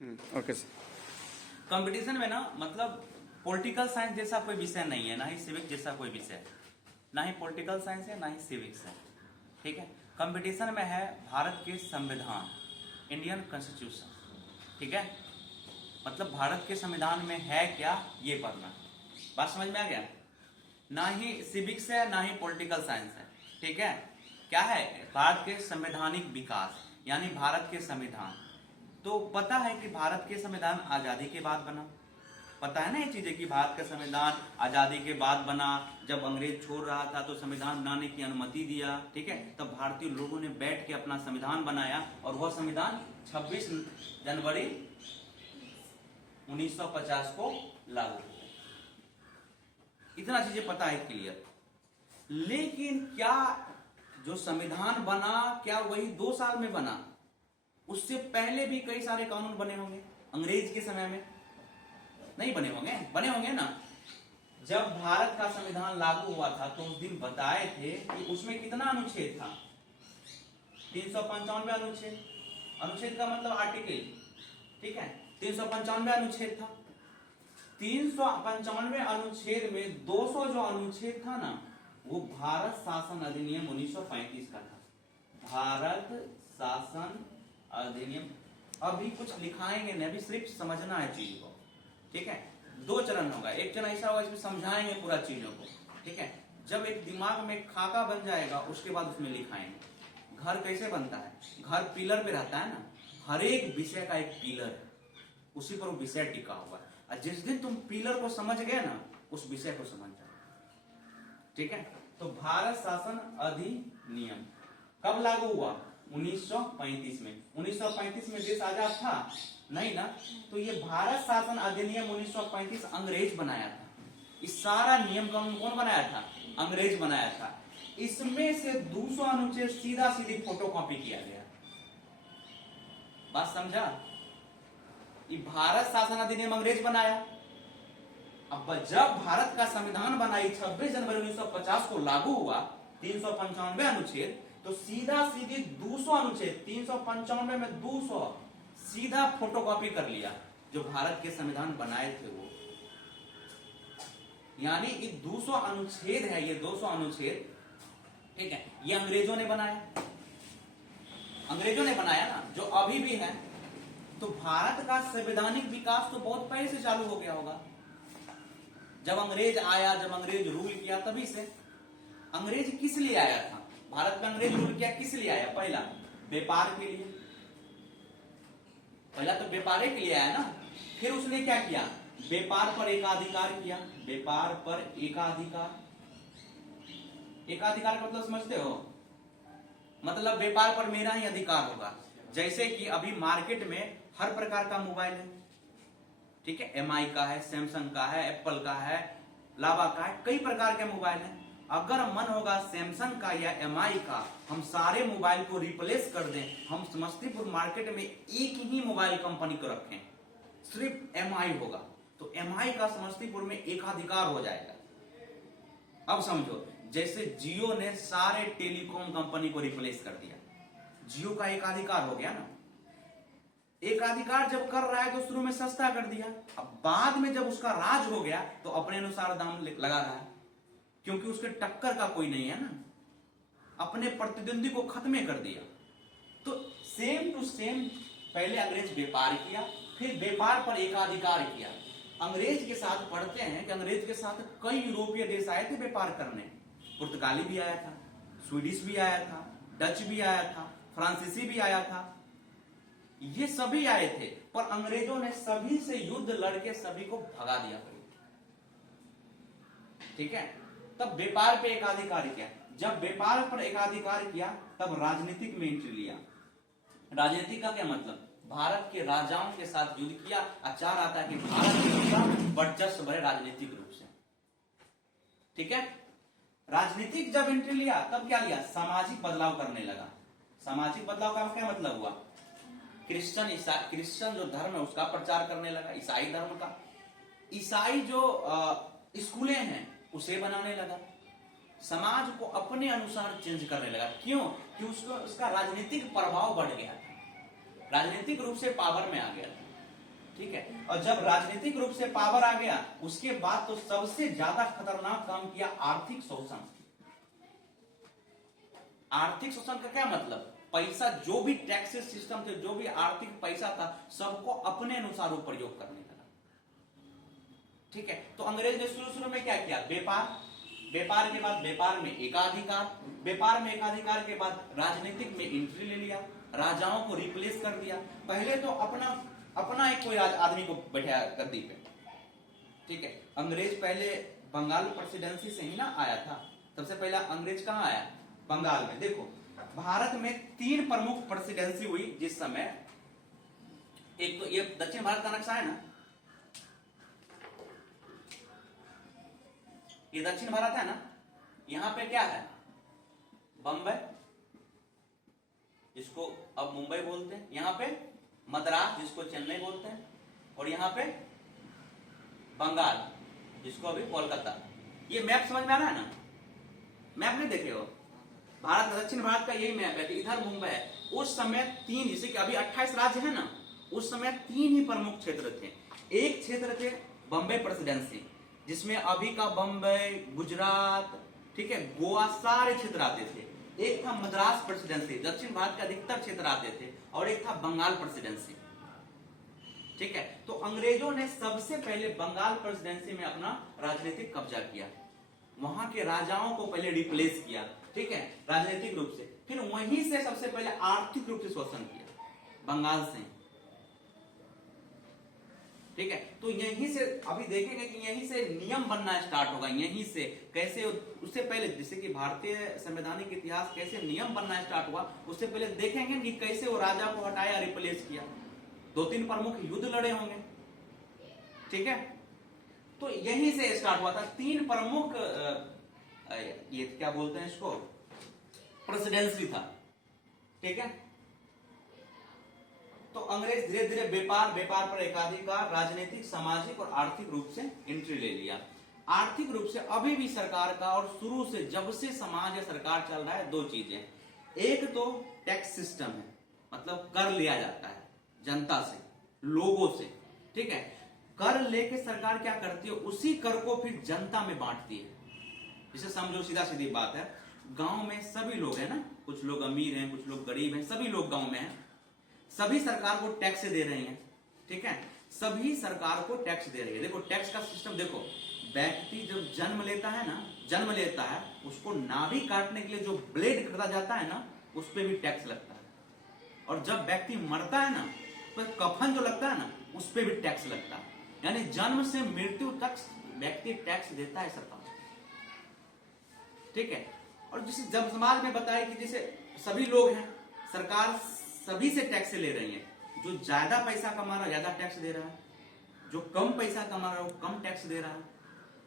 Okay sir. Competition में ना मतलब पॉलिटिकल साइंस जैसा कोई विषय नहीं है, ना ही सिविक जैसा कोई विषय है। ना ही पॉलिटिकल साइंस है, ना ही सिविक्स है। ठीक है, कंपटीशन में है भारत के संविधान, इंडियन कॉन्स्टिट्यूशन। ठीक है, मतलब भारत के संविधान में है क्या ये पढ़ना। बात समझ में आ गया? ना ही सिविक्स है, ना ही पॉलिटिकल साइंस है। ठीक है, क्या है? भारत के संवैधानिक विकास, यानी भारत के संविधान। तो पता है कि भारत के संविधान आजादी के बाद बना। पता है ना ये चीजें कि भारत का संविधान आजादी के बाद बना। जब अंग्रेज छोड़ रहा था तो संविधान बनाने की अनुमति दिया। ठीक है, तब भारतीय लोगों ने बैठ के अपना संविधान बनाया और वह संविधान 26 जनवरी 1950 को लागू हुआ। इतना चीजें पता है क्लियर। लेकिन क्या जो संविधान बना क्या वही 2 साल में बना? उससे पहले भी कई सारे कानून बने होंगे। अंग्रेज के समय में नहीं बने होंगे? बने होंगे ना। जब भारत का संविधान लागू हुआ था तो उस दिन बताए थे कि उसमें कितना अनुच्छेद था? 395 अनुच्छेद। अनुच्छेद का मतलब आर्टिकल। ठीक है, 395 अनुच्छेद था। 395 अनुच्छेद में 200 जो अनुच्छेद था ना, वो भारत शासन अधिनियम 1935 का था। भारत शासन अधिनियम। अभी कुछ लिखाएंगे नहीं, अभी सिर्फ समझना है चीज को। ठीक है, 2 चरण होगा। एक चरण ऐसा होगा इसमें समझाएंगे पूरा चीजों को। ठीक है, जब एक दिमाग में खाका बन जाएगा उसके बाद उसमें लिखाएंगे। घर कैसे बनता है? घर पिलर पे रहता है ना। हर एक विषय का एक पिलर है, उसी पर वो विषय टिका हुआ है। और जिस दिन तुम पिलर को समझ गए ना, उस विषय को समझ जाओ। ठीक है, तो भारत शासन अधिनियम कब लागू हुआ? 1935 में। 1935 में देश आजाद था? नहीं ना। तो ये भारत शासन अधिनियम 1935 अंग्रेज बनाया था। इस सारा नियम कानून कौन बनाया था? अंग्रेज बनाया था। इसमें से 200 अनुच्छेद सीधा सीधी फोटोकॉपी किया गया। बात समझा? ये भारत शासन अधिनियम अंग्रेज बनाया। अब जब भारत का संविधान बना 26 जनवरी 1950 को लागू हुआ, 395 अनुच्छेद, तो सीधा सीधी 200 अनुच्छेद, 395 में 200 सीधा फोटोकॉपी कर लिया जो भारत के संविधान बनाए थे वो। यानी ये 200 अनुच्छेद है, ये 200 अनुच्छेद। ठीक है, ये अंग्रेजों ने बनाया। अंग्रेजों ने बनाया ना, जो अभी भी है। तो भारत का संवैधानिक विकास तो बहुत पहले से चालू हो गया होगा। जब अंग्रेज आया, जब अंग्रेज रूल किया, तभी से। अंग्रेज किस लिए आया था? भारत में अंग्रेज रूल किया किस लिए आया? पहला व्यापार के लिए। पहला तो व्यापार के लिए आया ना। फिर उसने क्या किया? व्यापार पर एकाधिकार किया। व्यापार पर एकाधिकार। एकाधिकार का मतलब समझते हो? मतलब व्यापार पर मेरा ही अधिकार होगा। जैसे कि अभी मार्केट में हर प्रकार का मोबाइल है। ठीक है, एमआई का है, सैमसंग का है, एप्पल का है, लावा का है, कई प्रकार के मोबाइल हैं। अगर मन होगा सैमसंग का या एमआई का, हम सारे मोबाइल को रिप्लेस कर दें, हम समस्तीपुर मार्केट में एक ही मोबाइल कंपनी को रखें, सिर्फ एमआई होगा, तो एमआई का समस्तीपुर में एकाधिकार हो जाएगा। अब समझो, जैसे जियो ने सारे टेलीकॉम कंपनी को रिप्लेस कर दिया, जियो का एकाधिकार हो गया ना। एकाधिकार जब कर रहा है तो शुरू में सस्ता कर दिया, अब बाद में जब उसका राज हो गया तो अपने अनुसार दाम लगा रहा है, क्योंकि उसके टक्कर का कोई नहीं है ना। अपने प्रतिद्वंदी को खत्म कर दिया। तो सेम टू सेम पहले अंग्रेज व्यापार किया, फिर व्यापार पर एकाधिकार किया। अंग्रेज के साथ पढ़ते हैं कि अंग्रेज के साथ कई यूरोपीय देश आए थे व्यापार करने। पुर्तगाली भी आया था, स्वीडिश भी आया था, डच भी आया था, फ्रांसीसी भी आया था। ये सभी आए थे, पर अंग्रेजों ने सभी से युद्ध लड़के सभी को भगा दिया। ठीक है, तब व्यापार पे एकाधिकार किया। जब व्यापार पर एकाधिकार किया तब राजनीतिक में एंट्री लिया। राजनीति का क्या मतलब? भारत के राजाओं के साथ युद्ध किया। अचार आता है कि भारत का वर्चस्व बढ़े राजनीतिक रूप से। ठीक है, राजनीतिक जब एंट्री लिया तब क्या लिया? सामाजिक बदलाव करने लगा। सामाजिक बदलाव का क्या मतलब हुआ? क्रिश्चियन जो धर्म है उसका प्रचार करने लगा, ईसाई धर्म का। ईसाई जो स्कूलें हैं उसे बनाने लगा। समाज को अपने अनुसार चेंज करने लगा। क्यों? कि उसका राजनीतिक प्रभाव बढ़ गया था, राजनीतिक रूप से पावर में आ गया था। ठीक है। और जब राजनीतिक रूप से पावर आ गया उसके बाद तो सबसे ज्यादा खतरनाक काम किया आर्थिक शोषण। आर्थिक शोषण का क्या मतलब, पैसा जो भी टैक्सेस सिस्टम थे, जो भी आर्थिक पैसा था, सबको अपने अनुसार प्रयोग करने लगा। ठीक है। तो अंग्रेज ने शुरू शुरू में क्या किया, व्यापार, व्यापार के बाद व्यापार में एकाधिकार, व्यापार में एकाधिकार के बाद राजनीतिक में एंट्री ले लिया, राजाओं को रिप्लेस कर दिया। पहले तो अपना एक कोई आदमी को बैठाया गद्दी पे। ठीक है। अंग्रेज पहले बंगाल प्रेसिडेंसी से ही ना आया था। सबसे पहला अंग्रेज कहां आया, बंगाल में। देखो भारत में 3 प्रमुख प्रेसिडेंसी हुई जिस समय। एक तो ये दक्षिण भारत का नक्शा है ना, ये दक्षिण भारत है ना, यहां पे क्या है, बंबई जिसको अब मुंबई बोलते हैं, यहां पे मद्रास जिसको चेन्नई बोलते हैं, और यहां पे बंगाल जिसको अभी कोलकाता। ये मैप समझ में आ रहा है ना, मैप नहीं देखे हो, भारत दक्षिण भारत का यही मैप है कि इधर मुंबई है। उस समय 3, जैसे कि अभी 28 राज्य है ना, उस समय 3 ही प्रमुख क्षेत्र थे। एक क्षेत्र थे बंबई प्रेसिडेंसी जिसमें अभी का बंबई, गुजरात, ठीक है, गोवा, सारे क्षेत्र आते थे। एक था मद्रास प्रेसिडेंसी, दक्षिण भारत के अधिकतर क्षेत्र आते थे, और एक था बंगाल प्रेसिडेंसी। ठीक है। तो अंग्रेजों ने सबसे पहले बंगाल प्रेसिडेंसी में अपना राजनीतिक कब्जा किया, वहां के राजाओं को पहले रिप्लेस किया। ठीक है, राजनीतिक रूप से। फिर वहीं से सबसे पहले आर्थिक रूप से शोषण किया, बंगाल से। ठीक है। तो यहीं से अभी देखेंगे कि यहीं से नियम बनना स्टार्ट होगा, यहीं से कैसे, उससे पहले जैसे कि भारतीय संवैधानिक इतिहास कैसे नियम बनना स्टार्ट हुआ, उससे पहले देखेंगे कि कैसे वो राजा को हटाया, रिप्लेस किया। 2-3 प्रमुख युद्ध लड़े होंगे। ठीक है। तो यहीं से स्टार्ट हुआ था। 3 प्रमुख ये क्या बोलते हैं इसको, प्रेसिडेंसी था। ठीक है। तो अंग्रेज धीरे धीरे व्यापार, व्यापार पर एकाधिकार, राजनीतिक, सामाजिक और आर्थिक रूप से एंट्री ले लिया। आर्थिक रूप से अभी भी सरकार का, और शुरू से जब से समाज या सरकार चल रहा है, 2 चीजें। एक तो टैक्स सिस्टम है, मतलब कर लिया जाता है जनता से, लोगों से। ठीक है। कर लेके सरकार क्या करती है, उसी कर को फिर जनता में बांटती है। जैसे समझो, सीधा सीधी बात है, गांव में सभी लोग हैं ना, कुछ लोग अमीर हैं, कुछ लोग गरीब हैं, सभी लोग गांव में हैं, सभी सरकार को टैक्स दे रहे हैं। ठीक है। सभी सरकार को टैक्स दे रही है। देखो टैक्स का सिस्टम देखो, व्यक्ति जब जन्म लेता है ना, जन्म लेता है, उसको नाभि काटने के लिए जो ब्लेड खरीदा जाता है ना, उस पर भी टैक्स लगता है। और जब व्यक्ति मरता है ना, तो कफन जो लगता है ना, उस पर भी टैक्स लगता है। यानी जन्म से मृत्यु तक व्यक्ति टैक्स देता है सरकार। ठीक है। और जिसे जब समाज में बताया कि जैसे सभी लोग हैं, सरकार सभी से टैक्स ले रही है, जो ज्यादा पैसा कमा रहा है ज्यादा टैक्स दे रहा है, जो कम पैसा कमा रहा है वो कम टैक्स दे रहा है,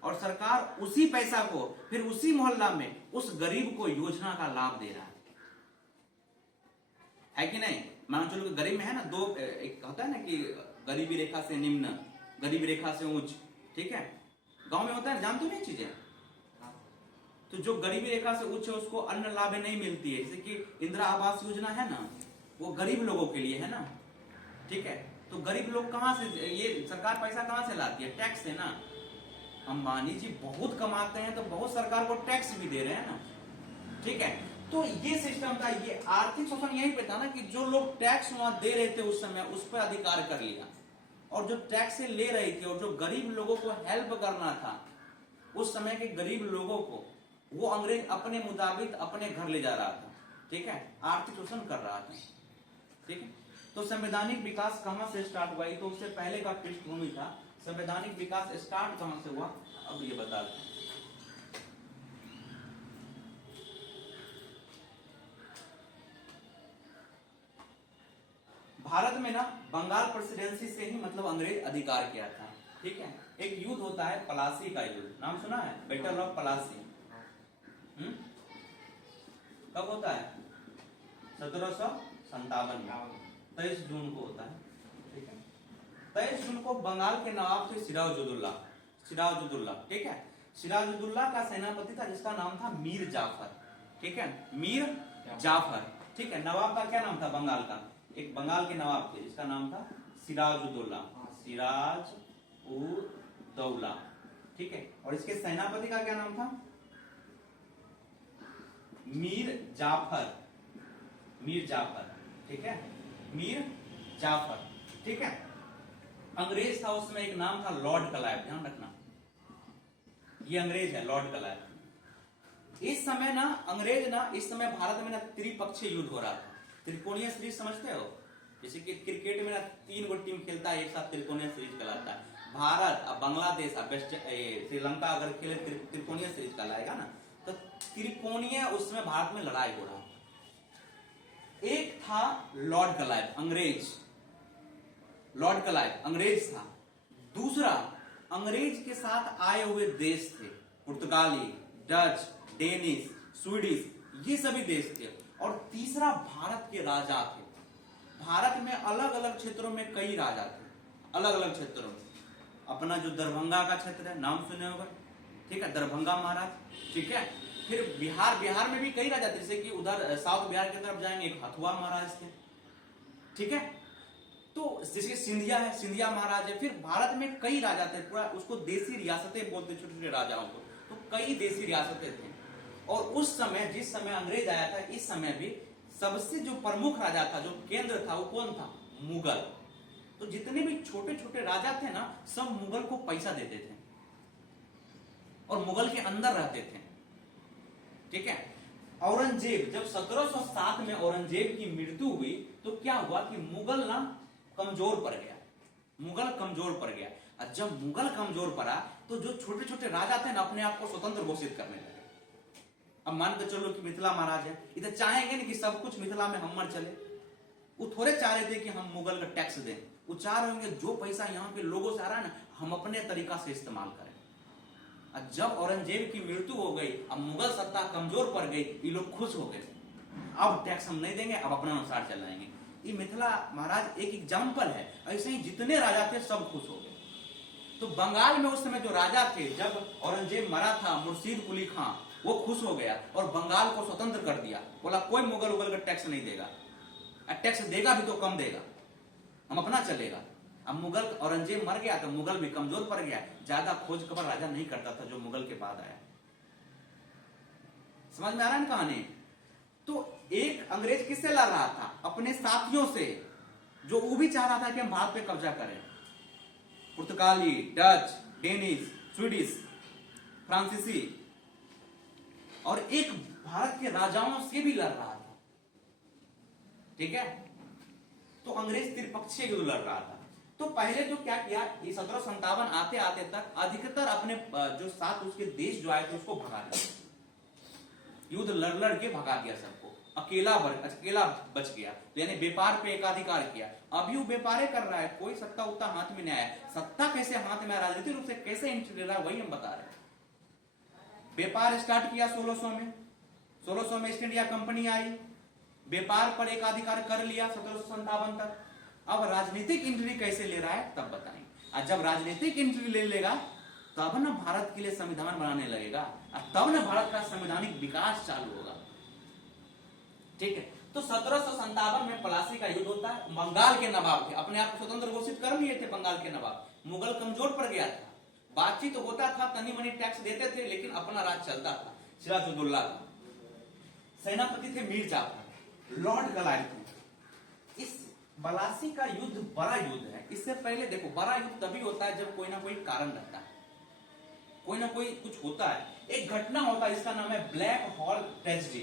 और सरकार उसी पैसा को फिर उसी मोहल्ला में उस गरीब को योजना का लाभ दे रहा है कि नहीं। मान चलो गरीब में है ना, 2 एक होता है ना कि गरीबी रेखा से निम्न, गरीबी रेखा से उच्च। ठीक है। गांव में होता है, जानते हो नहीं चीजें। तो जो गरीबी रेखा से उच्च है उसको अन्न लाभ नहीं मिलती है। जैसे कि इंदिरा आवास योजना है ना, वो गरीब लोगों के लिए है ना। ठीक है। तो गरीब लोग कहां से, ये सरकार पैसा कहां से लाती है, टैक्स से ना। अंबानी जी बहुत कमाते हैं तो बहुत सरकार को टैक्स भी दे रहे हैं ना। ठीक है। तो ये सिस्टम था, ये आर्थिक शोषण यही पे था ना, कि जो लोग टैक्स वहां दे रहे थे उस समय, उस पर अधिकार कर लिया, और जो टैक्स ले रही थी और जो गरीब लोगों को हेल्प करना था, उस समय के गरीब लोगों को वो अंग्रेज अपने मुताबिक अपने घर ले जा रहा था। ठीक है। आर्थिक शोषण कर रहा था। ठीक है। तो संवैधानिक विकास कहां से स्टार्ट हुआ, तो उससे पहले का पृष्ठभूमि था। संवैधानिक विकास स्टार्ट कहां से हुआ, अब ये बता दें। भारत में ना बंगाल प्रेसिडेंसी से ही मतलब अंग्रेज अधिकार किया था। ठीक है। एक युद्ध होता है पलासी का युद्ध, नाम सुना है, बैटल ऑफ पलासी। कब होता है, 1757 में, 23 जून को होता है। ठीक है। 23 जून को बंगाल के नवाब थे सिराजुद्दौला। ठीक है। सिराजुद्दौला का सेनापति था जिसका नाम था मीर जाफर। ठीक है। मीर जाफर। ठीक है। नवाब का क्या नाम था बंगाल का, एक बंगाल के नवाब थे जिसका नाम था सिराजुद्दौला। सिराज उद दौला, ठीक है। और इसके सेनापति का क्या नाम था? मीर जाफर, मीर जाफर, ठीक है, मीर जाफर, ठीक है। अंग्रेज था उसमें, एक नाम था लॉर्ड क्लाइव, ध्यान रखना, ये अंग्रेज है लॉर्ड क्लाइव। इस समय ना अंग्रेज ना, इस समय भारत में ना त्रिपक्षीय युद्ध हो रहा था। त्रिकोणीय सीरीज समझते हो? जैसे कि क्रिकेट में ना 3 गो टीम खेलता है एक साथ, त्रिकोणीय सीरीज कहलाता है। भारत अब बांग्लादेश अब वेस्ट श्रीलंका अगर खेले त्रिकोणीय सीरीज कहलाएगा ना। तो त्रिकोणीय उसमें भारत में लड़ाई हो रहा है। एक था लॉर्ड क्लाइव, अंग्रेज, लॉर्ड क्लाइव अंग्रेज था। दूसरा अंग्रेज के साथ आए हुए देश थे, पुर्तगाली, डच, डेनिश, स्वीडिश, ये सभी देश थे। और तीसरा भारत के राजा थे। भारत में अलग अलग क्षेत्रों में कई राजा थे, अलग अलग क्षेत्रों में। अपना जो दरभंगा का क्षेत्र है, नाम सुने होगा, ठीक है, दरभंगा महाराज, ठीक है। फिर बिहार, बिहार में भी कई राजा थे, जैसे कि उधर साउथ बिहार की तरफ जाएंगे, एक हथुआ महाराज थे, ठीक है। तो जैसे सिंधिया है, सिंधिया महाराज है। फिर भारत में कई राजा थे, पूरा उसको देसी रियासतें बोलते, छोटे छोटे राजाओं को। तो कई देसी रियासतें थे। और उस समय, जिस समय अंग्रेज आया था, इस समय भी सबसे जो प्रमुख राजा था, जो केंद्र था, वो कौन था? मुगल। तो जितने भी छोटे छोटे राजा थे ना, सब मुगल को पैसा देते थे और मुगल के अंदर रहते थे, ठीक है। औरंगजेब, जब 1707 में औरंगजेब की मृत्यु हुई, तो क्या हुआ कि मुगल ना कमजोर पड़ गया, मुगल कमजोर पड़ गया। और जब मुगल कमजोर पड़ा, तो जो छोटे छोटे राजा थे ना, अपने आप को स्वतंत्र घोषित करने लगे। अब मान के चलो कि मिथिला महाराज है, इधर चाहेंगे नहीं कि सब कुछ मिथिला में हमर चले। वो थोड़े चाह रहे थे कि हम मुगल का टैक्स दें, वो चाह रहे होंगे जो पैसा यहाँ के लोगों से आ रहा है ना, हम अपने तरीका से इस्तेमाल करें। और जब औरंगजेब की मृत्यु हो गई, अब मुगल सत्ता कमजोर पड़ गई, ये लोग खुश हो गए, अब टैक्स हम नहीं देंगे, अब अपना अनुसार चलाएंगे। ये मिथिला महाराज एक एग्जाम्पल है। ऐसे ही जितने राजा थे सब खुश हो गए। तो बंगाल में उस समय जो राजा थे, जब औरंगजेब मरा था, मुर्शीद कुली खां, वो खुश हो गया और बंगाल को स्वतंत्र कर दिया। बोला कोई मुगल उगल का टैक्स नहीं देगा, टैक्स देगा भी तो कम देगा, हम अपना चलेगा। अब मुगल, औरंगजेब मर गया तो मुगल भी कमजोर पड़ गया, ज्यादा खोज खबर राजा नहीं करता था जो मुगल के बाद आया। समझ में आ रहा है कहानी? तो एक अंग्रेज किससे लड़ रहा था? अपने साथियों से, जो वो भी चाह रहा था कि हम भारत पे कब्जा करें। पुर्तगाली, डच, डेनिश, स्वीडिश, फ्रांसीसी, और एक भारत के राजाओं से भी लड़ रहा था, ठीक है। तो अंग्रेज त्रिपक्षीय युद्ध लड़ रहा था। तो पहले जो क्या किया, ये 1757 आते आते तक अधिकतर अपने जो साथ उसके देश जो आए थे उसको भगा दिया, युद्ध लड़ लड़ के भगा दिया सबको। अकेला बच गया, यानी व्यापार पे एकाधिकार किया। अभी वो व्यापार कर रहा है, कोई सत्ता उत्ता हाथ में नहीं आया। सत्ता कैसे हाथ में, राजनीतिक रूप से कैसे एंट्री ले रहा है, वही हम बता रहे हैं। व्यापार स्टार्ट किया 1600 में ईस्ट इंडिया कंपनी आई, व्यापार पर एकाधिकार कर लिया 1757 तक। अब राजनीतिक एंट्री कैसे ले रहा है तब बताएंगे। और जब राजनीतिक एंट्री ले लेगा तब ना भारत के लिए संविधान बनाने लगेगा, और तब ना भारत का संवैधानिक विकास चालू होगा, ठीक है। तो 1757 में प्लासी का युद्ध होता है। बंगाल के नवाब थे, अपने आप को स्वतंत्र घोषित कर लिए थे बंगाल के नवाब। मुगल कमजोर पड़ गया था, बातचीत तो होता था, तनी मनी टैक्स देते थे, लेकिन अपना राज चलता था। सिराजुद्दौला था, सेनापति थे मीर जाफर, लॉर्ड क्लाइव थे। इस प्लासी का युद्ध बड़ा युद्ध है। इससे पहले देखो, बड़ा युद्ध तभी होता है जब कोई ना कोई कारण रहता है, कोई ना कोई कुछ होता है, एक घटना होता है, इसका नाम है ब्लैक हॉल ट्रेजेडी,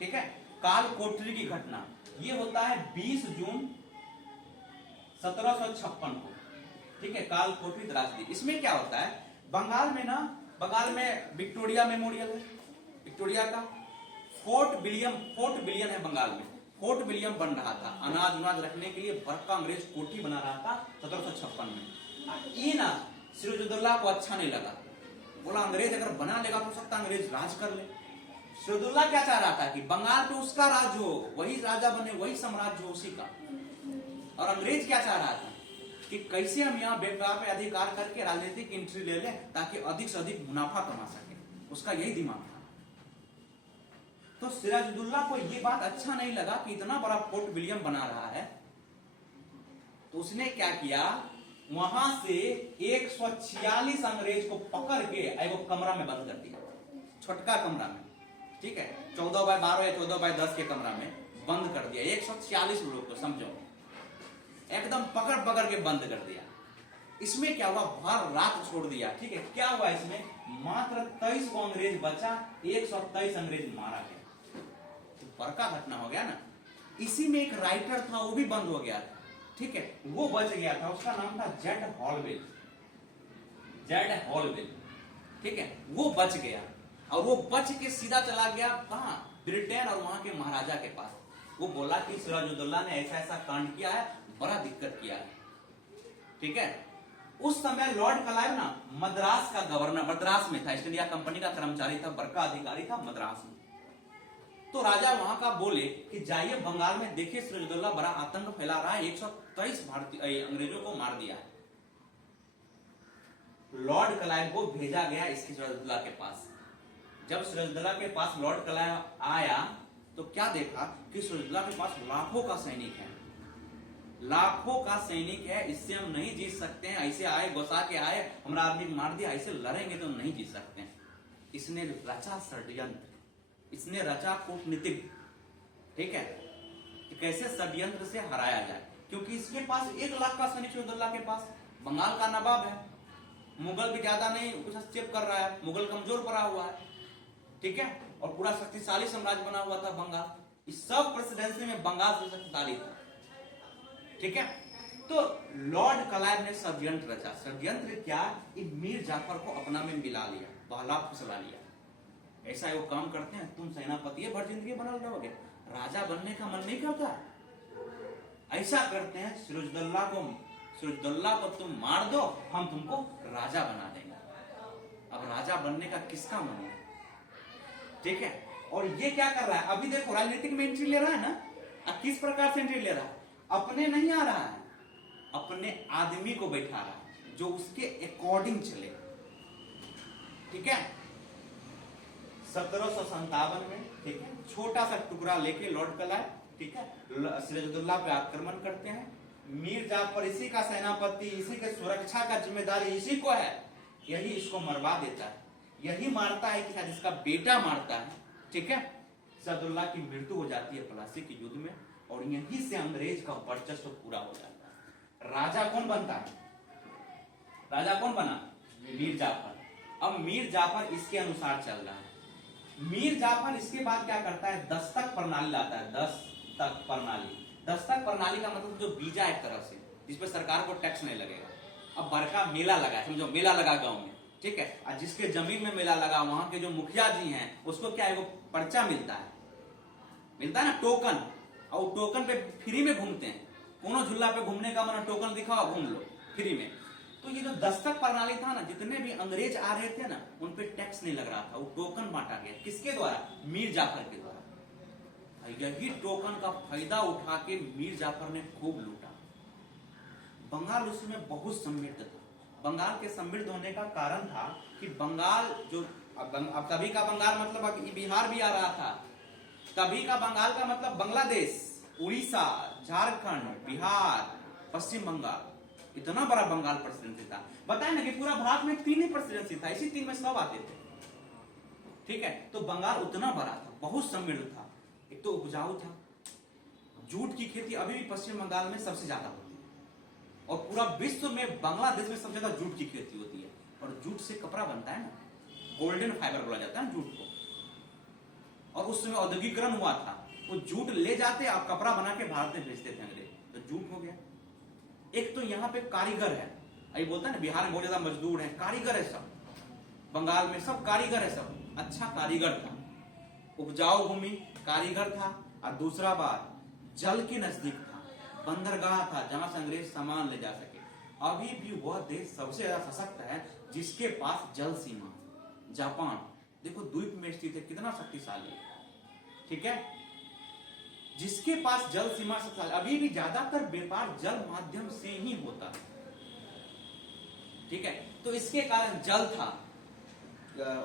ठीक है, काल कोठरी की घटना। ये होता है 20 जून 1756 को, ठीक है, काल कोठरी त्रासदी। इसमें क्या होता है, बंगाल में विक्टोरिया मेमोरियल है, विक्टोरिया का फोर्ट विलियम है बंगाल में। फोर्ट विलियम बन रहा था, अनाज उनाज रखने के लिए बर्फ का अंग्रेज कोठी बना रहा था 1756 में। ये ना सिराजुद्दौला को अच्छा नहीं लगा, बोला अंग्रेज अगर बना लेगा तो सकता अंग्रेज राज कर ले। सिराजुद्दौला क्या चाह रहा था कि बंगाल पे उसका राज हो, वही राजा बने, वही साम्राज्य हो उसी का। और अंग्रेज क्या चाह रहा था कि कैसे हम यहाँ व्यापार पे अधिकार करके राजनीतिक एंट्री ले लें ताकि अधिक से अधिक मुनाफा कमा सके, उसका यही दिमाग था। तो सिराजुद्दौला को ये बात अच्छा नहीं लगा कि इतना बड़ा फोर्ट विलियम बना रहा है, तो उसने क्या किया वहां से 146 अंग्रेज को पकड़ के एगो कमरा में बंद कर दिया, छोटका कमरा में, ठीक है, 14x12 या 14x10 के कमरा में बंद कर दिया। 146 लोग को समझो, एकदम पकड़ पकड़ के बंद कर दिया। इसमें क्या हुआ, भर रात छोड़ दिया, ठीक है। क्या हुआ इसमें, मात्र 23 को अंग्रेज बचा, 123 अंग्रेज मारा गया। तो बड़का घटना हो गया ना। इसी में एक राइटर था, वो भी बंद हो गया, ठीक है, वो बच गया था, उसका नाम था जेड हॉलवेल, जेड हॉलवेल, ठीक है, वो बच गया। और वो बच के सीधा चला गया कहां, ब्रिटेन और वहां के महाराजा के पास। वो बोला कि सिराजुद्दौला ने ऐसा ऐसा कांड किया है, बड़ा दिक्कत किया है, ठीक है। उस समय लॉर्ड क्लाइव ना मद्रास का गवर्नर, मद्रास में था, ईस्ट इंडिया कंपनी का कर्मचारी था, बड़का अधिकारी था मद्रास में। तो राजा वहां का बोले कि जाइए बंगाल में देखिए, सिराजुद्दौला बड़ा आतंक फैला रहा है, 123 भारतीय अंग्रेजों को मार दिया है। लॉर्ड क्लाइव को भेजा गया इसकी सिराजुद्दौला के पास। जब सिराजुद्दौला के पास लॉर्ड क्लाइव आया तो क्या देखा कि सिराजुद्दौला के पास लाखों का सैनिक है, लाखों का सैनिक है, इससे हम नहीं जीत सकते हैं। ऐसे आए, घुसा के आए, हमारा आदमी मार दिया, ऐसे लड़ेंगे तो हम नहीं जीत सकते हैं। इसने रचा षड्यंत्र, इसने रचा कूटनीतिक, ठीक है, कि कैसे षड्यंत्र से हराया जाए। क्योंकि इसके पास 1 लाख का सैनिक सिराजुद्दौला के पास, बंगाल का नवाब है, मुगल भी ज्यादा नहीं कुछ हस्तक्षेप कर रहा है, मुगल कमजोर पड़ा हुआ है, ठीक है, और पूरा शक्तिशाली साम्राज्य बना हुआ था बंगाल। इस सब प्रेसिडेंसी में बंगाल से शक्तिशाली था, ठीक है। तो लॉर्ड क्लाइव ने षड्यंत्र रचा। षड्यंत्र क्या, मीर जाफर को अपना में मिला लिया, बहला फुसला लिया। ऐसा वो काम करते हैं, तुम सेनापति भर जिंदगी बना रहोगे, राजा बनने का मन नहीं करता, ऐसा करते हैं, सिराजुद्दौला को तुम मार दो, हम तुमको राजा बना देंगे। अब राजा बनने का किसका मन है, ठीक है। और ये क्या कर रहा है, अभी देखो राजनीतिक में एंट्री ले रहा है ना, किस प्रकार से एंट्री ले रहा है, अपने नहीं आ रहा है, अपने आदमी को बैठा रहा है जो उसके अकॉर्डिंग चले, ठीक है। 1757 में, ठीक है, छोटा सा टुकड़ा लेके लॉर्ड क्लाइव, ठीक है, सिराजुद्दौला पे आक्रमण करते हैं। मीर जाफर इसी का सेनापति, इसी के सुरक्षा का जिम्मेदारी इसी को है, यही इसको मरवा देता है, यही मारता है कि शायद इसका बेटा मारता है, ठीक है। सिराजुद्दौला की मृत्यु हो जाती है प्लासी के युद्ध में, और यहीं से अंग्रेज का वर्चस्व पूरा हो जाता है। राजा कौन बनता है, राजा कौन बना, मीर जाफर। अब मीर जाफर इसके अनुसार चल रहा है। मीर जाफर इसके बाद क्या करता है, दस्तक प्रणाली लाता है, दस्तक प्रणाली। दस्तक प्रणाली का मतलब जो वीजा एक तरह से, जिसपे सरकार को टैक्स नहीं लगेगा। अब बड़का मेला लगा, समझो मेला लगा गांव में, ठीक है, और जिसके जमीन में मेला लगा, वहां के जो मुखिया जी हैं, उसको क्या है, वो पर्चा मिलता है ना, टोकन, और टोकन पे फ्री में घूमते हैं। कोनो झूला पे घूमने का मन, टोकन दिखाओ, घूम लो फ्री में। तो ये जो दस्तक प्रणाली था ना, जितने भी अंग्रेज आ रहे थे ना, उन पे टैक्स नहीं लग रहा था, वो टोकन बांटा गया, किसके द्वारा, मीर जाफर के द्वारा। यही टोकन का फायदा उठा के मीर जाफर ने खूब लूटा। बंगाल उसमें बहुत समृद्ध था। बंगाल के समृद्ध होने का कारण था कि बंगाल जो, अब तभी का बंगाल मतलब अब बिहार भी आ रहा था, तभी का बंगाल का मतलब बांग्लादेश, उड़ीसा, झारखंड, बिहार, पश्चिम बंगाल, इतना बड़ा बंगाल प्रेसिडेंसी था। बताए ना कि पूरा भारत में 3 ही प्रेसिडेंसी था, इसी 3 में सब आते थे, ठीक है। तो बंगाल उतना बड़ा था, बहुत समृद्ध था, एक तो उपजाऊ था, जूट की खेती अभी भी पश्चिम बंगाल में सबसे ज्यादा होती है, और पूरा विश्व में बांग्लादेश में सबसे ज्यादा जूट की खेती होती है। और जूट से कपड़ा बनता है ना, गोल्डन फाइबर बोला जाता है जूट को। और उस समय औद्योगिकरण हुआ था, वो जूट ले जाते और कपड़ा बना के भारत में भेजते थे अंग्रेज, तो जूट हो गया। एक तो यहाँ पे कारीगर है, अभी बोलता है ना बिहार में बहुत ज्यादा मजदूर है, कारीगर है सब, बंगाल में सब कारीगर है, सब अच्छा कारीगर था, उपजाऊ भूमि, कारीगर था। और दूसरा बात, जल के नजदीक था, बंदरगाह था जहां से अंग्रेज सामान ले जा सके। अभी भी वह देश सबसे ज्यादा सशक्त है जिसके पास जल सीमा। जापान देखो द्वीप में स्थित है, कितना शक्तिशाली है, ठीक है, जिसके पास जल सीमा से। अभी भी ज्यादातर व्यापार जल माध्यम से ही होता है, ठीक है। तो इसके कारण जल था,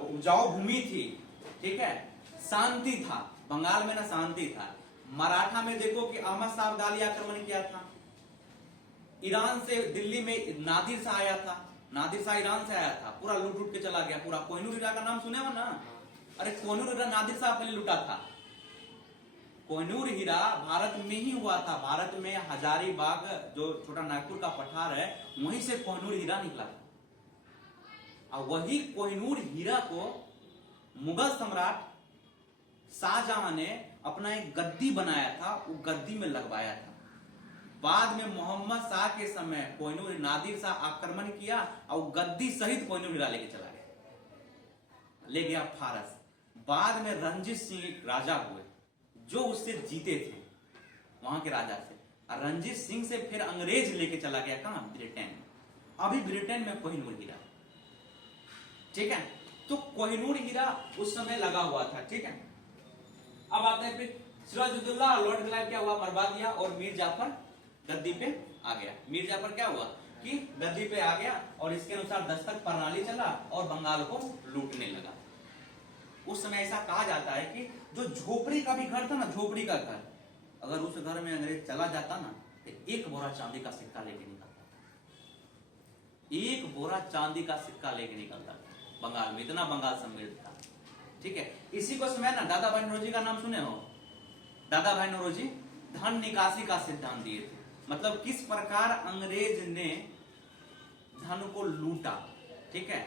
उपजाऊ भूमि थी, ठीक है, शांति था। बंगाल में ना शांति था। मराठा में देखो कि अहमद शाह अब्दाली आक्रमण किया था, ईरान से दिल्ली में नादिर शाह आया था, नादिर शाह ईरान से आया था, पूरा लूट लूट के चला गया पूरा। कोहिनूर हीरा का नाम सुने हो ना? अरे कोहिनूर हीरा नादिर शाह पहले लूटा था। कोहिनूर हीरा भारत में ही हुआ था, भारत में हजारीबाग जो छोटा नागपुर का पठार है वहीं से कोहिनूर हीरा निकला था। और वही कोहिनूर हीरा को मुगल सम्राट शाहजहां ने अपना एक गद्दी बनाया था, वो गद्दी में लगवाया था। बाद में मोहम्मद शाह के समय कोहिनूर नादिर शाह आक्रमण किया और गद्दी सहित कोहिनूर हीरा लेके चला गया, ले गया फारस। बाद में रंजीत सिंह एक राजा हुए जो उससे जीते थे, वहां के राजा से। और रंजीत सिंह से फिर अंग्रेज लेके चला गया कहां? ब्रिटेन। अभी ब्रिटेन में कोहिनूर हीरा, ठीक है। तो कोहिनूर हीरा उस समय लगा हुआ था, ठीक है। अब आते हैं फिर सिराजुद्दौला लॉर्ड क्लाइव क्या हुआ? मरवा दिया और मीर जाफर गद्दी पे आ गया। मीर जाफर क्या हुआ कि गद्दी पे आ गया और इसके अनुसार दस्तक प्रणाली चला और बंगाल को लूटने लगा। उस समय ऐसा कहा जाता है कि जो झोपड़ी का भी घर था ना, झोपड़ी का घर, अगर उस घर में अंग्रेज चला जाता ना तो एक बोरा चांदी का सिक्का लेके निकलता था, एक बोरा चांदी का सिक्का लेके निकलता था बंगाल में। इतना बंगाल समृद्ध था, ठीक है। इसी को समय ना दादा भाई नौरोजी का नाम सुने हो? दादा भाई नौरोजी धन निकासी का सिद्धांत दिए थे, मतलब किस प्रकार अंग्रेज ने धन को लूटा, ठीक है।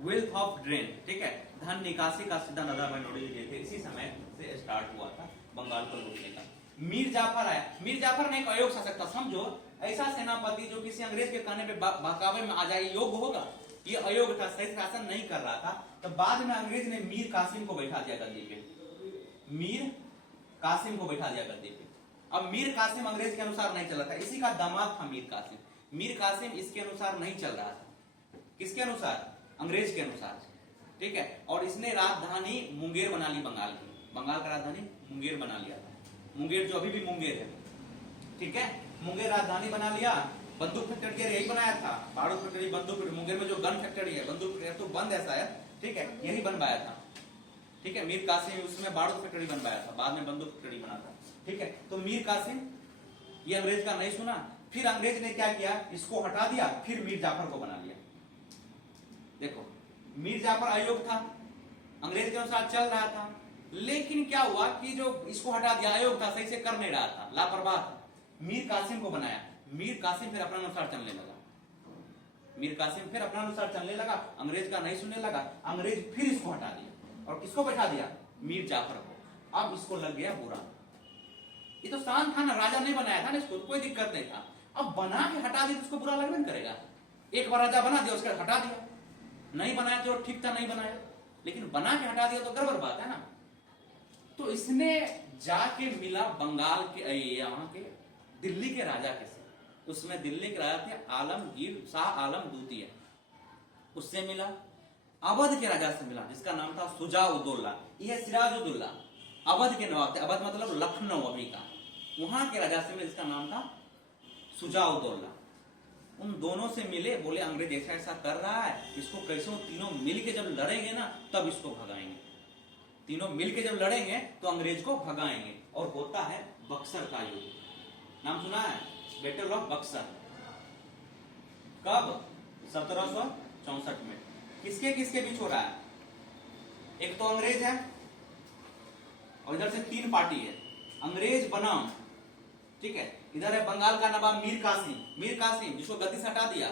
वेल्थ ऑफ ड्रेन, ठीक है, धन निकासी का सिद्धांत दादा भाई नौरोजी दिए थे। इसी समय से स्टार्ट हुआ था बंगाल को लूटने का। मीर जाफर आया। मीर जाफर ने एक अयोग्य शासक था, समझो ऐसा सेनापति जो किसी अंग्रेज के कहने पे बहकावे में आ जाए, योग्य होगा? ये अयोग्य था, सही शासन नहीं कर रहा था। तो बाद में अंग्रेज ने मीर कासिम को बैठा दिया गद्दी पे, मीर कासिम को बैठा दिया गद्दी पे। अब मीर कासिम अंग्रेज के अनुसार नहीं चला था, इसी का दामाद था मीर कासिम। मीर कासिम इसके अनुसार नहीं चल रहा था, किसके अनुसार? अंग्रेज के अनुसार, ठीक है। और इसने राजधानी मुंगेर बना ली बंगाल की, बंगाल का राजधानी मुंगेर बना लिया था। मुंगेर जो अभी भी मुंगेर है, ठीक है, मुंगेर राजधानी बना लिया। बंदूक फैक्ट्री यही बनाया था, बारूद फैक्ट्री, बंदूक फैक्ट्री। मुंगेर में जो गन फैक्ट्री है, बंदूक फैक्ट्री तो बंद ऐसा है, ठीक है, यही बनवाया था, ठीक है। मीर कासिम उसमें बारूद फैक्ट्री बनवाया था, बाद में बंदूक फैक्ट्री बना था, ठीक है। तो मीर कासिम ये अंग्रेज का नहीं सुना, फिर अंग्रेज ने क्या किया? इसको हटा दिया, फिर मीर जाफर को बना लिया। देखो, मीर जाफर अयोग्य था, अंग्रेज के अनुसार चल रहा था, लेकिन क्या हुआ कि जो इसको हटा दिया, अयोग्य था, सही से कर नहीं रहा था, लापरवाह था। मीर कासिम को बनाया, मीर कासिम फिर अपना अनुसार चलने लगा, मीर कासिम फिर अपना अनुसार चलने लगा, अंग्रेज का नहीं सुनने लगा। अंग्रेज फिर इसको हटा दिया और किसको बैठा दिया? मीर जाफर को। अब इसको लग गया बुरा, ये तो शांत था ना, राजा नहीं बनाया था ना इसको, कोई दिक्कत नहीं था। अब बना के हटा दिया तो उसको बुरा लगना करेगा। एक बार राजा बना दिया, उसके हटा दिया, नहीं बनाया तो ठीक था, नहीं बनाया, लेकिन बना के हटा दिया तो गड़बड़ बात है ना। तो इसने जाके मिला बंगाल के, यहाँ के दिल्ली के राजा के से, उसमें दिल्ली के राजा थे आलमगीर शाह आलम द्वितीय, उससे मिला। अवध के राजा से मिला जिसका नाम था सुजाउद्दौला, यह सिराजुद्दौला अवध के नवाब थे, अवध मतलब लखनऊ अभी का, वहां के राजा से मिला जिसका नाम था सुजाउद्दौला। उन दोनों से मिले, बोले अंग्रेज ऐसा ऐसा कर रहा है, इसको कैसे तीनों मिलके जब लड़ेंगे ना तब इसको भगाएंगे, तीनों मिलके जब लड़ेंगे तो अंग्रेज को भगाएंगे। और होता है बक्सर का युद्ध, नाम सुना है? Battle of Buxar. कब? 1764 में। किसके किसके बीच हो रहा है? एक तो अंग्रेज है और इधर से तीन पार्टी है, अंग्रेज बनाम, ठीक है। इधर है बंगाल का नवाब मीर कासिम जिसको गद्दी से हटा दिया,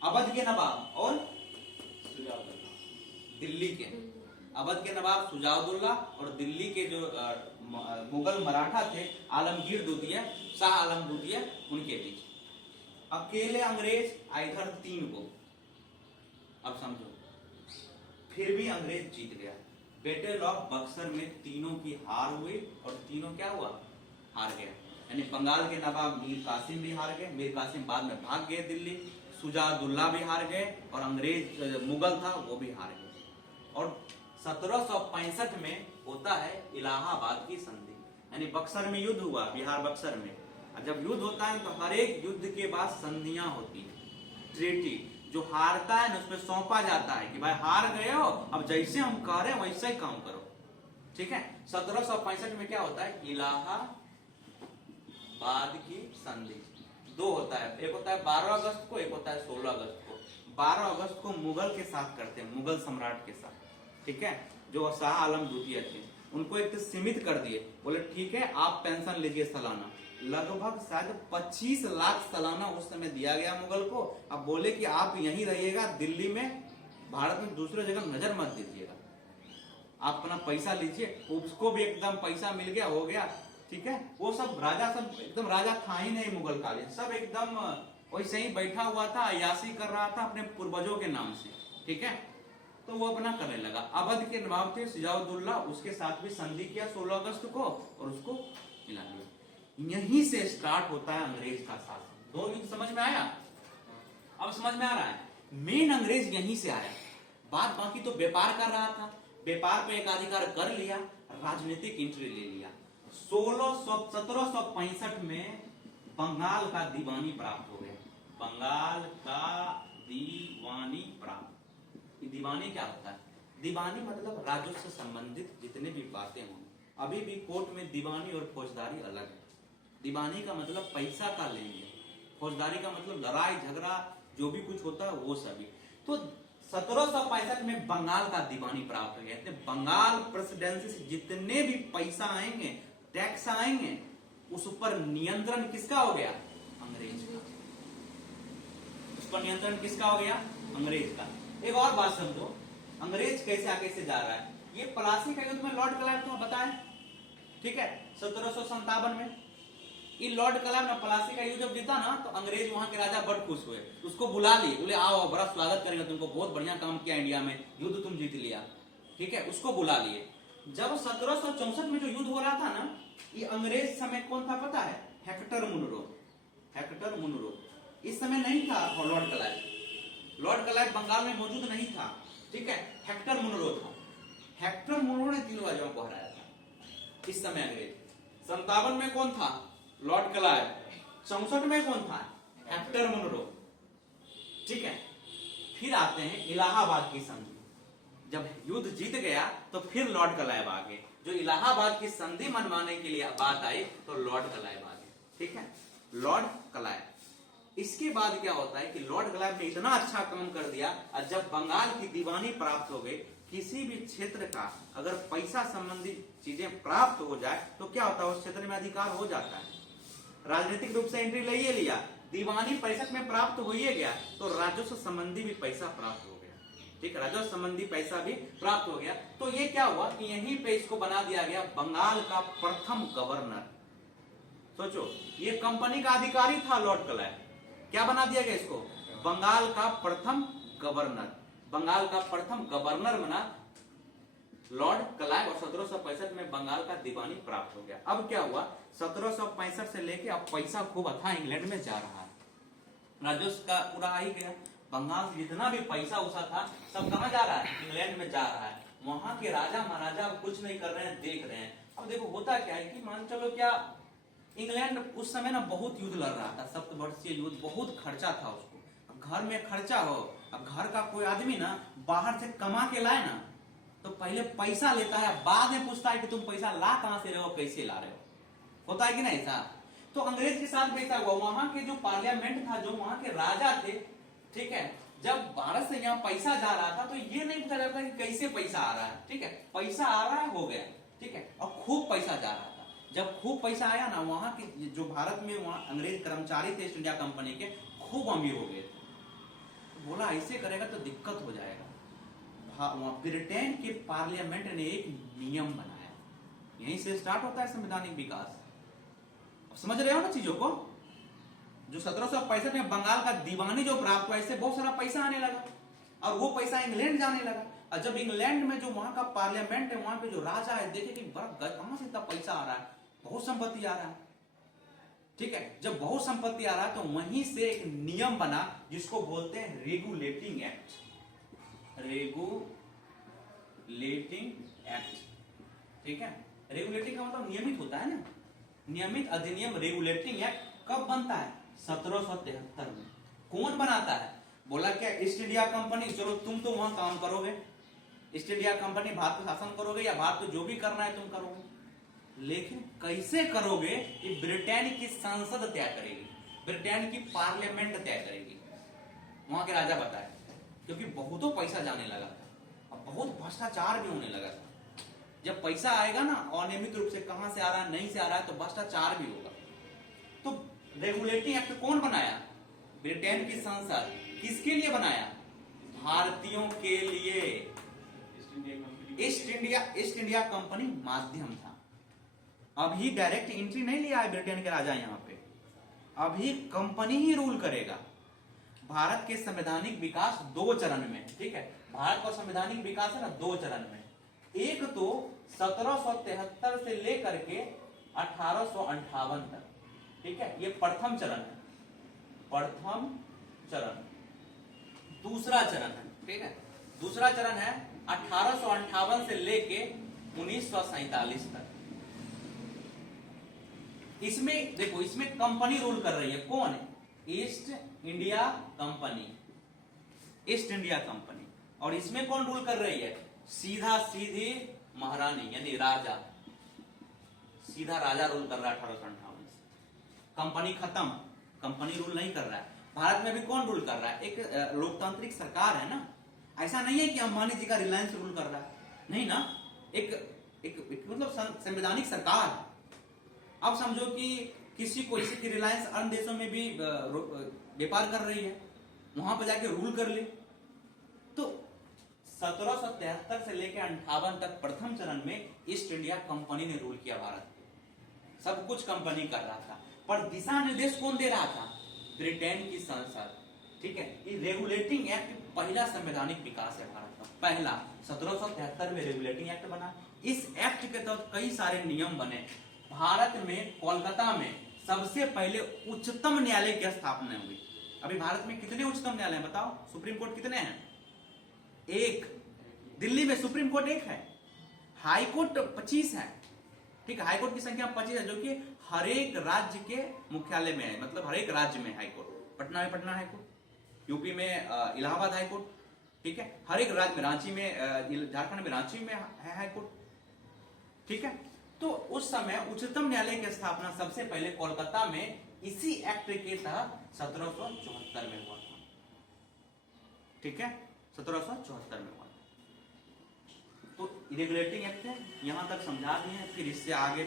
अवध के नवाब और दिल्ली के, अवध के नवाब सुजाउद्दौला और दिल्ली के जो मुगल मराठा थे आलमगीर द्वितीय, शाह आलम द्वितीय, उनके बीच अकेले अंग्रेज, इधर तीन को। अब समझो, फिर भी अंग्रेज जीत गया। बैटल ऑफ बक्सर में तीनों की हार हुई और तीनों क्या हुआ? हार गया। यानी बंगाल के नवाब मीर कासिम भी हार गए, मीर कासिम बाद में भाग गए दिल्ली, सुजाउद्दौला भी हार गए और अंग्रेज मुगल था वो भी हार गए। और 1765 में होता है इलाहाबाद की संधि, यानी बक्सर में युद्ध हुआ, बिहार बक्सर में। और जब युद्ध होता है तो हर एक युद्ध के बाद संधियां होती है, ट्रीटी। जो हारता है ना उसमें सौंपा जाता है कि भाई हार गए हो, अब जैसे हम कह रहे हैं वैसे ही काम करो, ठीक है। 1765 में क्या होता है? इलाहाबाद की संधि, दो होता है, एक होता है 12 अगस्त को, एक होता है 16 अगस्त को। 12 अगस्त को मुगल के साथ करते हैं, मुगल सम्राट के साथ, ठीक है, जो शाह आलम द्वितीय थे, उनको एक तो सीमित कर दिए, बोले ठीक है आप पेंशन लीजिए सालाना। लगभग शायद 25 लाख सालाना उस समय दिया गया मुगल को। अब बोले कि आप यहीं रहिएगा दिल्ली में, भारत में दूसरे जगह नजर मत दीजिएगा, आप अपना पैसा लीजिए। उसको भी एकदम पैसा मिल गया, हो गया, ठीक है। वो सब राजा, सब एकदम राजा था ही नहीं मुगल कालीन, सब एकदम वैसे ही बैठा हुआ था, अयाशी कर रहा था अपने पूर्वजों के नाम से, ठीक है। तो वो अपना करने लगा। अवध के नवाब थे सिजाउद्दौला, उसके साथ भी संधि किया 16 अगस्त को और उसको मिला दिया। यहीं से स्टार्ट होता है अंग्रेज का शासन। दो युद्ध समझ में आया? अब समझ में आ रहा है, मेन अंग्रेज यहीं से आया। बात बाकी तो व्यापार कर रहा था, व्यापार पे एकाधिकार कर लिया, राजनीतिक एंट्री ले लिया। 1765 में बंगाल का दीवानी प्राप्त हो गया। बंगाल का दीवानी प्राप्त। दीवानी क्या होता है? दीवानी मतलब राजस्व से संबंधित जितने भी बातें हों। अभी भी कोर्ट में दीवानी और फौजदारी अलग है। दीवानी का मतलब पैसा का लेन देन, फौजदारी का मतलब लड़ाई झगड़ा जो भी कुछ होता है वो सभी। तो 1765 में बंगाल का दीवानी प्राप्त हो गया। तो बंगाल प्रेसिडेंसी से जितने भी पैसा आएंगे, टैक्स आएंगे, उस पर नियंत्रण किसका हो गया? अंग्रेज का। उस पर नियंत्रण किसका हो गया? अंग्रेज का। एक और बात समझो, अंग्रेज कैसे आगे से जा रहा है। ये प्लासी का युद्ध में लॉर्ड क्लाइव को बताया, ठीक है, 1757 में। ये लॉर्ड क्लाइव ने प्लासी का युद्ध जब जीता ना, तो अंग्रेज वहां के राजा बड़ खुश हुए, उसको बुला लिए, बोले आओ बड़ा स्वागत करेंगे तुमको, बहुत बढ़िया काम किया इंडिया में, युद्ध तुम जीत लिया, ठीक है, उसको बुला लिए। जब 1764 में जो युद्ध हो रहा था ना, ये अंग्रेज समय कौन था पता है? Hector Munro. हेक्टर मुनरो इस समय नहीं था Lord Clive. Lord Clive Bengal में मौजूद नहीं था, ठीक है, हेक्टर मुनरो था। हेक्टर मुनरो ने 3 राजाओं को हराया था इस समय अंग्रेज। 57 में कौन था? Lord Clive. 64 में कौन था? हेक्टर मुनरो, ठीक है। फिर आते हैं इलाहाबाद की संधि। जब युद्ध जीत गया तो फिर लॉर्ड क्लाइव आ गए। जो इलाहाबाद की संधि मनवाने के लिए बात आई तो लॉर्ड क्लाइव आ गए, ठीक है, लॉर्ड क्लाइव। इसके बाद क्या होता है कि लॉर्ड क्लाइव ने इतना अच्छा काम कर दिया, और जब बंगाल की दीवानी प्राप्त हो गई, किसी भी क्षेत्र का अगर पैसा संबंधी चीजें प्राप्त हो जाए तो क्या होता है? उस क्षेत्र में अधिकार हो जाता है। राजनीतिक रूप से एंट्री ले लिया, दीवानी 65 में प्राप्त हो ही गया, तो राजस्व संबंधी भी पैसा प्राप्त हो गया, ठीक है, राजस्व संबंधी पैसा भी प्राप्त हो गया। तो ये क्या हुआ कि यहीं पे इसको बना दिया गया बंगाल का प्रथम गवर्नर। सोचो, ये कंपनी का अधिकारी था लॉर्ड क्लाइव, क्या बना दिया गया इसको? बंगाल का प्रथम गवर्नर। बंगाल का प्रथम गवर्नर बना लॉर्ड क्लाइव, और 1765 में बंगाल का दीवानी प्राप्त हो गया। अब क्या हुआ? 1765 से लेके अब पैसा खूब अथा इंग्लैंड में जा रहा है, राजस्व का पूरा आ ही गया। बंगाल से जितना भी पैसा उसा था सब कहां जा रहा है? इंग्लैंड में जा रहा है। वहां के राजा महाराजा कुछ नहीं कर रहे हैं, देख रहे हैं। अब देखो होता क्या है कि मान चलो क्या, इंग्लैंड उस समय ना बहुत युद्ध लड़ रहा था, सप्तवर्षीय युद्ध, बहुत खर्चा था उसको। अब घर में खर्चा हो, अब घर का कोई आदमी ना बाहर से कमा के लाए ना, तो पहले पैसा लेता है, बाद में पूछता है कि तुम पैसा ला कहां से रहे हो, कैसे ला रहे हो। होता है कि नहीं ऐसा? तो अंग्रेज के साथ कैसा हुआ? वहां के जो पार्लियामेंट था, जो वहां के राजा थे, ठीक है, जब भारत से यहाँ पैसा जा रहा था तो ये नहीं पता चलता कि कैसे पैसा आ रहा है, ठीक है, पैसा आ रहा है, हो गया, ठीक है, और खूब पैसा जा रहा था। जब खूब पैसा आया ना, वहां के जो भारत में वहां अंग्रेज कर्मचारी थे ईस्ट इंडिया कंपनी के, खूब अमीर हो गए थे। तो बोला ऐसे करेगा तो दिक्कत हो जाएगा। ब्रिटेन के पार्लियामेंट ने एक नियम बनाया, यहीं से स्टार्ट होता है संवैधानिक विकास। अब समझ रहे हो ना चीजों को? जो 1765 में बंगाल का दीवानी जो प्राप्त हुआ, इससे बहुत सारा पैसा आने लगा, और वो पैसा इंग्लैंड जाने लगा। और जब इंग्लैंड में जो वहां का पार्लियामेंट है, वहां पे जो राजा है, देखे कि बड़ा कहां से इतना पैसा आ रहा है, बहुत संपत्ति आ रहा है, ठीक है। जब बहुत संपत्ति आ रहा है तो वहीं से एक नियम बना जिसको बोलते हैं रेगुलेटिंग एक्ट। रेगुलेटिंग एक्ट, ठीक है। रेगुलेटिंग का मतलब नियमित होता है ना, नियमित अधिनियम। रेगुलेटिंग एक्ट कब बनता है? 1773 में। कौन बनाता है? बोला क्या, ईस्ट इंडिया कंपनी, चलो तुम तो वहां काम करोगे, ईस्ट इंडिया कंपनी भारत को शासन करोगे, या भारत को जो भी करना है तुम करोगे, लेकिन कैसे करोगे ये ब्रिटेन की संसद तय करेगी। ब्रिटेन की पार्लियामेंट तय करेगी, वहां के राजा बताए, क्योंकि बहुतों पैसा जाने लगा था, अब बहुत भ्रष्टाचार भी होने लगा था। जब पैसा आएगा ना अनियमित रूप से, कहां से आ रहा है नहीं से आ रहा है, तो भ्रष्टाचार भी होगा। तो रेगुलेटिंग एक्ट कौन बनाया? ब्रिटेन की संसद। किसके लिए बनाया? भारतीयों के लिए। ईस्ट इंडिया कंपनी माध्यम था। अभी डायरेक्ट एंट्री नहीं लिया है ब्रिटेन के राजा यहां पे, अभी कंपनी ही रूल करेगा। भारत के संवैधानिक विकास 2 चरण में, ठीक है, भारत का संवैधानिक विकास है ना 2 चरण में। एक तो 1773 से लेकर के 1858 तक, ठीक है, ये प्रथम चरण है, प्रथम चरण। दूसरा चरण है, ठीक है, दूसरा चरण है 1858 से लेके 1947 तक। इसमें देखो, इसमें कंपनी रूल कर रही है। कौन है? East India company, east India company. और इसमें कौन रूल कर रही है? सीधा सीधी महारानी यानी राजा, सीधा राजा रूल कर रहा है 1858 से। कंपनी खत्म, कंपनी रूल नहीं कर रहा है। भारत में भी कौन रूल कर रहा है? एक लोकतांत्रिक सरकार है ना, ऐसा नहीं है कि अंबानी जी का रिलायंस रूल कर रहा है, नहीं ना, एक मतलब संवैधानिक सरकार है। अब समझो कि किसी को, जैसे कि रिलायंस अन्य देशों में भी व्यापार कर रही है, वहां पर जाके रूल कर ले। तो 1773 से लेकर 58 तक प्रथम चरण में ईस्ट इंडिया कंपनी ने रूल किया भारत को, सब कुछ कंपनी कर रहा था, पर दिशा निर्देश कौन दे रहा था? ब्रिटेन की संसद, ठीक है। ये रेगुलेटिंग एक्ट पहला संवैधानिक विकास है भारत का, पहला 1773 में रेगुलेटिंग एक्ट बना। इस एक्ट के तहत कई सारे नियम बने। भारत में कोलकाता में सबसे पहले उच्चतम न्यायालय की स्थापना हुई। अभी भारत में कितने उच्चतम न्यायालय बताओ? सुप्रीम कोर्ट कितने हैं? 1। दिल्ली में सुप्रीम कोर्ट 1 है, हाई कोर्ट 25 है, ठीक है, हाई कोर्ट की संख्या 25 है, जो कि हर एक राज्य के मुख्यालय में है, मतलब हर एक राज्य में हाई कोर्ट। पटना में पटना हाई कोर्ट, यूपी में इलाहाबाद हाई कोर्ट, ठीक है, हर एक राज्य में, रांची में, झारखंड में रांची में है हाई कोर्ट, ठीक है। तो उस समय उच्चतम न्यायालय की स्थापना सबसे पहले कोलकाता में इसी एक्ट के तहत 1774 में हुआ था, ठीक है, 1774 में हुआ था। तो रेगुलेटिंग एक्ट है, यहां तक समझा दिए, फिर इससे आगे